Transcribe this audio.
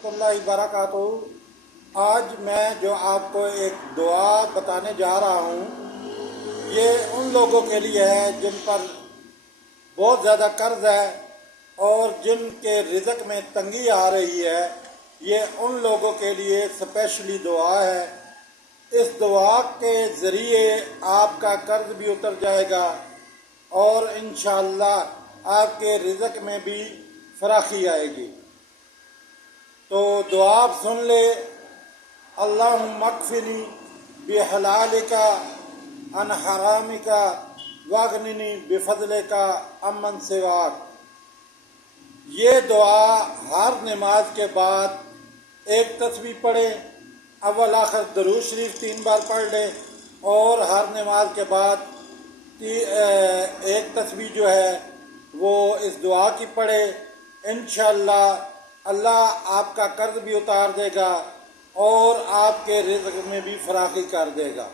रहमतुल्लाहि वबरकातुहू। आज मैं जो आपको एक दुआ बताने जा रहा हूँ, ये उन लोगों के लिए है जिन पर बहुत ज़्यादा कर्ज है और जिनके रिज़्क में तंगी आ रही है। ये उन लोगों के लिए स्पेशली दुआ है। इस दुआ के ज़रिए आपका कर्ज भी उतर जाएगा और इंशाअल्लाह आपके रिज़्क में भी फराखी आएगी। तो दुआ आप सुन ले। अल्लाहुम्मा अक्फिनी बिहलालिका अन हरामिका वागनिनी बिफज़लिका अम्मन सिवाक। ये दुआ हर नमाज के बाद एक तस्बीह पढ़ें, अव्वल आखिर दरूद शरीफ 3 बार पढ़ लें और हर नमाज के बाद एक तस्बीह जो है वो इस दुआ की पढ़े। इंशाअल्लाह अल्लाह आपका कर्ज भी उतार देगा और आपके रिज़्क में भी फराखी कर देगा।